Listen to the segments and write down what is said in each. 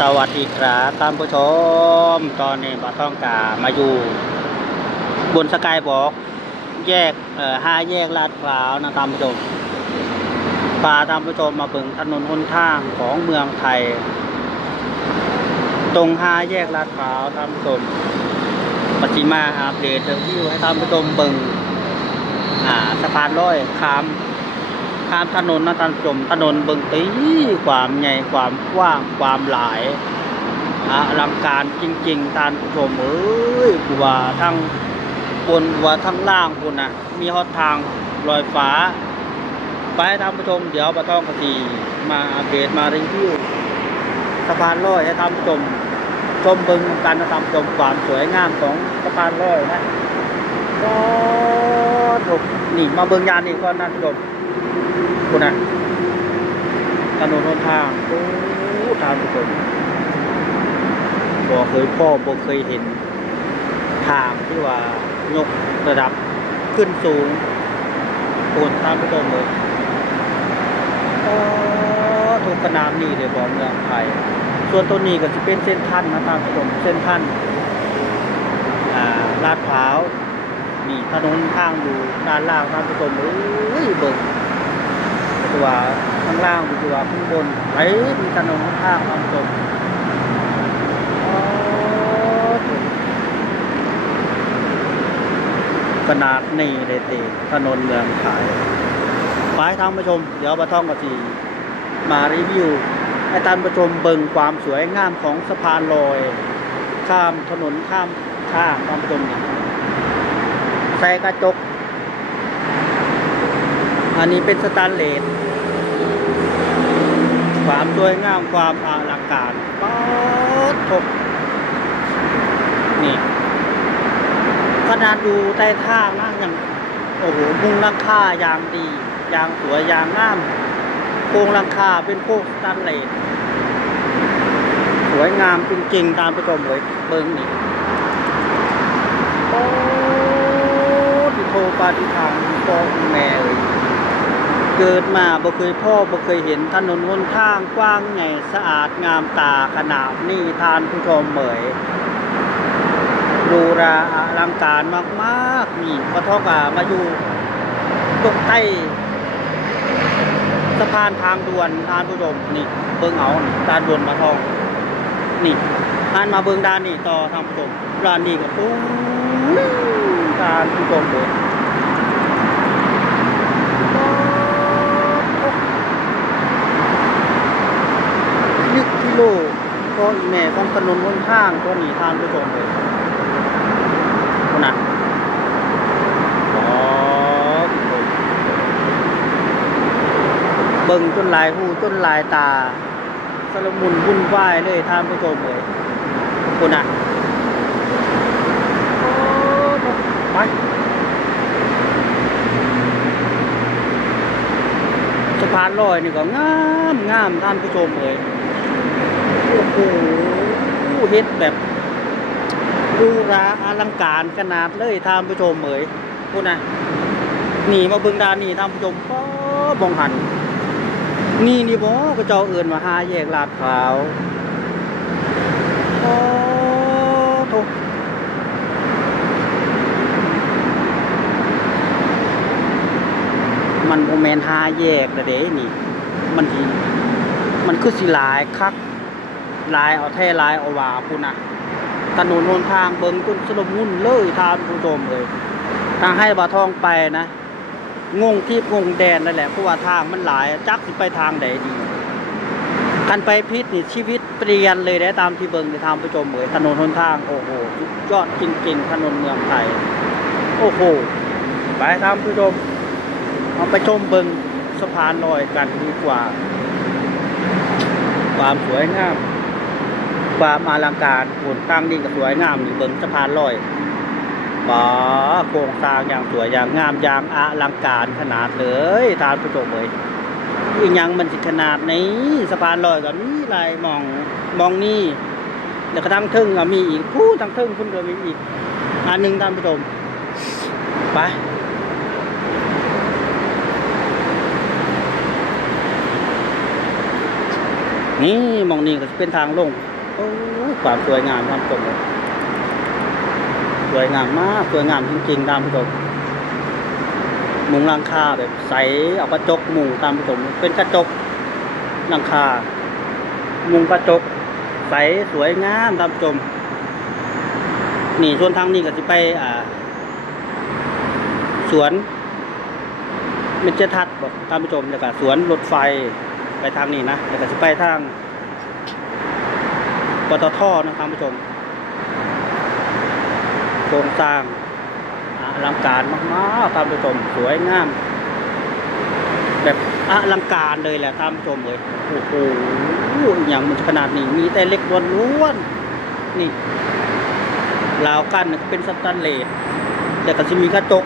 สวัสดีครับท่านผู้ชม ตอนนี้บาต้องกามาอยู่ บนสกายบอกแยกเอ่อห้าแยกลาดพร้าวนะท่านผู้ชมพาท่านผู้ชมมาเบิ่งถนนหนทางของเมืองไทย ตรงห้าแยกลาดพร้าวท่านผู้ชมปฏิมาอัปเดตเรื่องวิวให้ท่านผู้ชมเบิ่งอ่าสะพานลอยข้าม ข้ามถนนนะท่านผู้ชมถนนเบิ่งตีความใหญ่ความกว้างความหลายอลังการจริงๆท่านผู้ชมเอ้ยกูว่าทั้งบนว่าทั้งล่างคุณนะมีฮอดทางลอยฟ้า ไปให้ท่านผู้ชมเดี๋ยวปะท้องกะทีมาอัปเดตมารีวิวสะพานลอยให้ท่านผู้ชมชมเบิ่งกันนะท่านผู้ชมความสวยงามของสะพานลอยนะก็ถูกนี่มาเบิ่งยานนี่ก่อนนะท่านผู้ชม คุณนะถนนหนทางโอ้ทางทุกคนบ่เคยพ่อบ่เคยเห็นทางที่ว่ายกระดับขึ้นสูงโคนทางทุกคนเลยโอ้ถูกขนาดนี้เลยบอกเมืองไทย ส่วนตัวนี้ก็จะเป็นเส้นท่านนะทางทุกคนเส้นท่านลาดพร้าวนี่ถนนทางอยู่ด้านล่างทางทุกคนเอ้ยเบิ่ง ตัวข้างล่างมีตัวข้างบนไอ้มีถนนข้างความตรงขนาดนี้เลยตีถนนเมืองไทยไปทางผู้ชม เดี๋ยวมาท่องกันทีมารีวิวให้ท่านผู้ชมเบิ่งความสวยงามของสะพานลอย ข้ามถนนข้ามข้างท่านผู้ชมนี่ใส่กระจก อันนี้เป็นสแตนเลส ความสวยงามความอลังการป๊อดทบนี่ขนาดดูใต้ท่างนะอย่างโอ้โหมุงหลังค่าอย่างดีอย่างสวยอย่างงามโครงหลังคาเป็นโครงสแตนเลสสวยงามจริงๆตามผู้ชมเลยเบิ้งนี่โอ้ที่โทรปาฏิทางพ่อแม่เลย เกิดมาบ่เคยพ่อบ่เคยเห็นถนนหนทางกว้างใหญ่สะอาดงามตาขนาดนี้ทานผู้ชมเหมยดูราอลังการมากๆนี่พอทอกามาอยู่ตรงใต้สะพานทางด่วนทานผู้ชมนี่เบิ่งเอานี่ด้านบนมาทองนี่ทานมาเบิ่งด้านนี้ต่อทางผู้ชมด้านนี้ก็ปุ้งทานผู้ชมเลย ยึกก็อีแม่ของถนนบนข้างตัวหนีทางผู้ชมเลยคนน่ะอ๋อเบิ่งจนลายหูจนลายตาสลมุนวุ่นวายเลยทางผู้ชมเลยคนน่ะไปสะพานลอยนี่ก็งามงามท่านผู้ชมเลย โอ้โหเฮ็ดแบบหรูหราอลังการขนาดเลยท่านผู้ชมเอ๋ยพูดนะหนีมาเบิงดานนี่ท่านผู้ชมป้อบองหัน นี่นี่บ่ก็เจ้าเอื่นว่าหาแยกลาดพร้าวโอ้โถมันโมเมนหาแยกนะเด้นี่ มันสิมันคือสิหลายคัก ลายเอาแท้ลายเอาว่าพุ่นนะถนนหนทางเบิ่งจนสลบมุ่นเลยทานผู้ชมเลยทางให้บาทองไปนะงงที่งงแดนนั่นแหละเพราะว่าทางมันหลายจักสิไปทางไหนดีกันไปพิษนี่ชีวิตเปลี่ยนเลยได้ตามที่เบิงในทางผู้ชมเลยถนนหนทางโอ้โหสุดยอดจริงๆถนนเมืองไทยโอ้โหไปทางผู้ชมเอาไปชมเบิงสะพานลอยกันดีกว่า ความสวยงาม ความอลังการผลตั้งนี่ก็สวยงามอยู่บิ่งสะพานลอยป๋าโครงสร้างอย่างสวยอย่างงามอย่างอลังการขนาดเลยทานผู้ชมเลยอีกอย่างมันสิขนาดนี้สะพานลอยก็มีลายมองมองนี่แล้วก็ทั้งทึ่งก็มีอีกผู้ทั้งทึ่งคุณก็มีอีกอันหนึ่งท่านผู้ชมไปนนี่มองนี่ก็จะเป็นทางลง โอ้ความสวยงามท่านผู้ชมเลยสวยงามมากสวยงามจริงๆท่านผู้ชมมุงหลังคาแบบใสเอากระจกมุงท่านผู้ชมเป็นกระจกหลังคา มุงกระจก ใสสวยงามท่านผู้ชมนี่ส่วนทางนี้ก็จะไปอ่า สวนเมนเจทัดบอกท่านผู้ชมแล้วก็สวนรถไฟไปทางนี้นะแล้วก็จะไปทาง ปตทนะท่านผู้ชมโครงสร้างอลังการมากๆท่านผู้ชมสวยงาม แบบอลังการเลยแหละท่านผู้ชมเลยโอ้โหอย่างมันขนาดนี้มีแต่เล็กล้วนๆนี่ราวกั้นเป็นสแตนเลสแล้วก็จะมีกระจก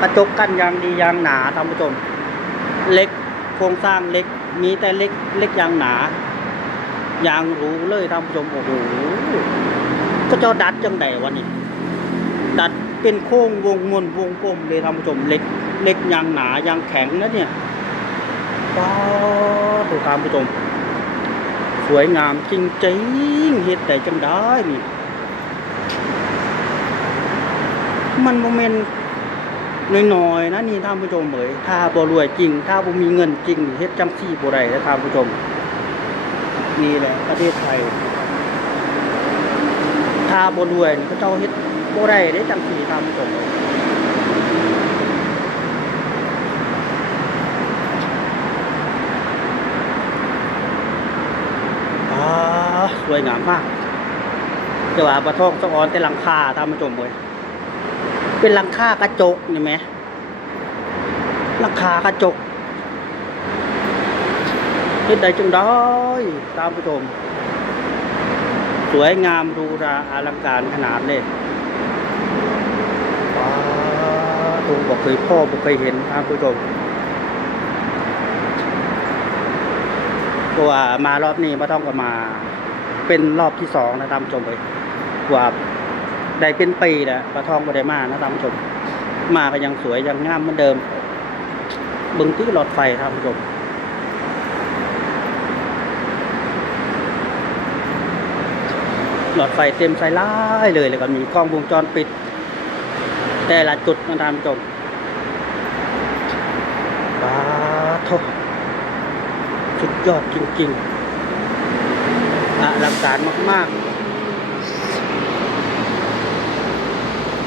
กระจกกั้นยางดียางหนาท่านผู้ชม เล็กโครงสร้างเล็กมีแต่เล็กเล็กยางหนา ยางหรูเลยท่านผู้ชมโอ้โหก็เจ้าดัดจังไดวะนี่ดัดเป็นโค้งวงมนวงกลมเลยท่านผู้ชมเล็กเล็กยางหนายางแข็งนะเนี่ยว้าวถูกท่านผู้ชมสวยงามจริงๆเฮ็ดได้จังได้นี่มันโมเมนต์น้อยๆนะนี่ท่านผู้ชมเอ๋ยถ้าบ่รวยจริง ถ้าบ่มีเงินจริงเฮ็ดจังซี่บ่ได้นะท่านผู้ชม นี่แหละประเทศไทย ถ้าบ่รวยนี่เจ้าเฮ็ดบ่ได้เด้จังซี่ท่านผู้ชมเอ๋ยอ่าสวยงามมากจะว่าปลาทองสะออนแต่หลังคาท่านผู้ชมเอ๋ยเป็นหลังคากระจกนี่ไหมหลังคากระจก เฮ็ดได้จังได้ตามผู้ชม สวยงามหรูราอลังการขนาดเลยว้าวตูบอกเคยพ่อบอกเคยเห็นตามผู้ชมตัวามารอบนี้มาต้องก็มา เป็นรอบที่สองนะตามชมเลยกว่าได้เป็นปีแล้วปลาทองบ่ได้มานะท่านผู้ชม มาก็ยังสวยยังงามเหมือนเดิมบึงที่หลอดไฟท่านผู้ชม หลอดไฟเต็มไซไล่เลยแล้วก็มีกล้องวงจรปิด แต่ละจุดนะท่านผู้ชมปาทบสุดยอดจริงๆอลังการมากๆ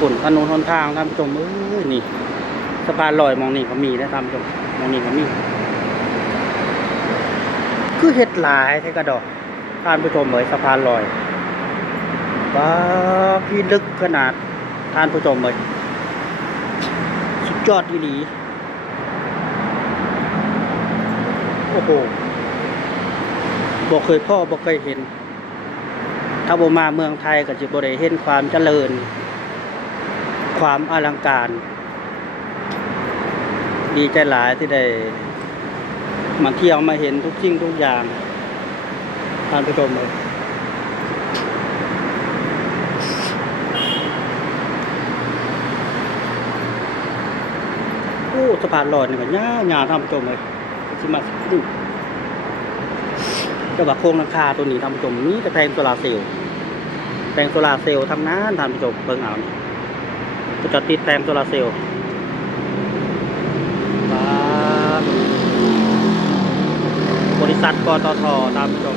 ฝนถนนหนทางท่านผู้ชมเอ้ยนี่สะพานลอยมองนี่ก็มีนะท่านผู้ชมมองนี่ก็มี คือเห็ดหลายแท้กระดอกท่านผู้ชมเอ้ยสะพานลอย ว้าพี่ลึกขนาดท่านผู้ชมเอ้ยสุดยอดอีหลีโอ้โหบอกเคยพ่อบอกเคยเห็น ถ้าบมาเมืองไทยก็จะบ่ได้เห็นความเจริญ ความอลังการ ดีใจหลายที่ได้มาเที่ยวมาเห็นทุกสิ่งทุกอย่างท่านผู้ชมเลย อ้สะพานลอยนี่ก็ยาวยาวท่านผู้ชมเลยสิมาดูก็ว่าโครงหลังคาตัวนี้ท่านผู้ชมนี่จะแพงโซลาเซลล์แพงโซลาเซลล์ทั้งนั้นท่านผู้ชมเบิ่งเอานี่ก็จะติดแปลงโซลาเซลล์บริษัทปตทตามผู้ชม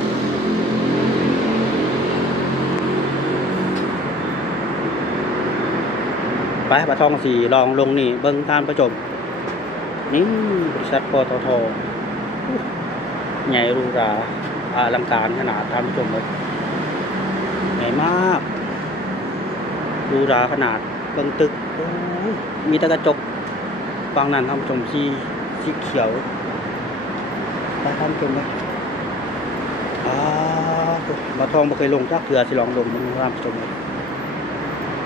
ไปปลาทองสีลองลงนี่เบิ้งตามประจม นี่บริษัทปตทใหญ่รูราอลังการขนาดตามผู้ชมเลยใหญ่มากรูราขนาดเบิ่งตึกมีต่กระจกฝั่งนั้นท่านผู้ชมสีสีเขียวไปท่านผู้ชมไหมอ้าวมาทองบ่เคยลงจักเถื่อสิลองลงมันท่านผู้ชมเลย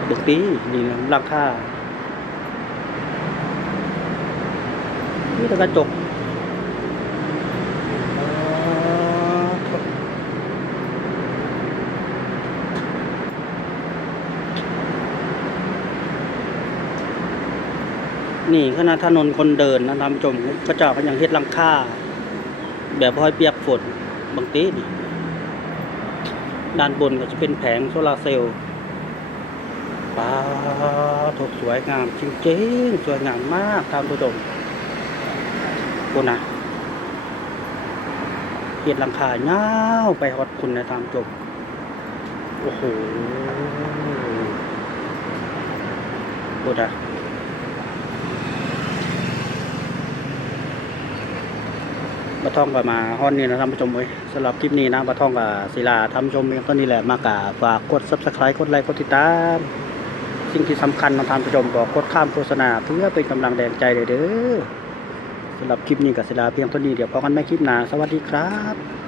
เบึกตีนี่นะราคา มีแต่กระจกนี่ขนาดถนนคนเดินนะท่านผู้ชมก็เจ้าก็ยังเฮ็ดลังค่า แบบพอให้เปียกฝนบางตีนี่ด้านบนก็จะเป็นแผงโซลาร์เซลล์ว้าถูกสวยงามจริงๆ สวยงามมากท่านผู้ชม คุณนะเห็ดหลังคาเงาไปฮอดคุณนะท่านผู้ชมโอ้โหคุณนะบะท่องก็มาฮอนนี่นะท่านผู้ชมเว้ยสำหรับคลิปนี้นะบะท่องกับศิลาท่านผู้ชมเองก็นี่แหละมากะฝากกด subscribe กดไลค์กดติดตาม สิ่งที่สำคัญนะท่านผู้ชมก็กดข้ามโฆษณาเพื่อเป็นกำลังแรงใจเลยเด้อ สำหรับคลิปนี้กับศิลาเพียงเท่านี้เดี๋ยวพบกันใหม่คลิปหน้าสวัสดีครับ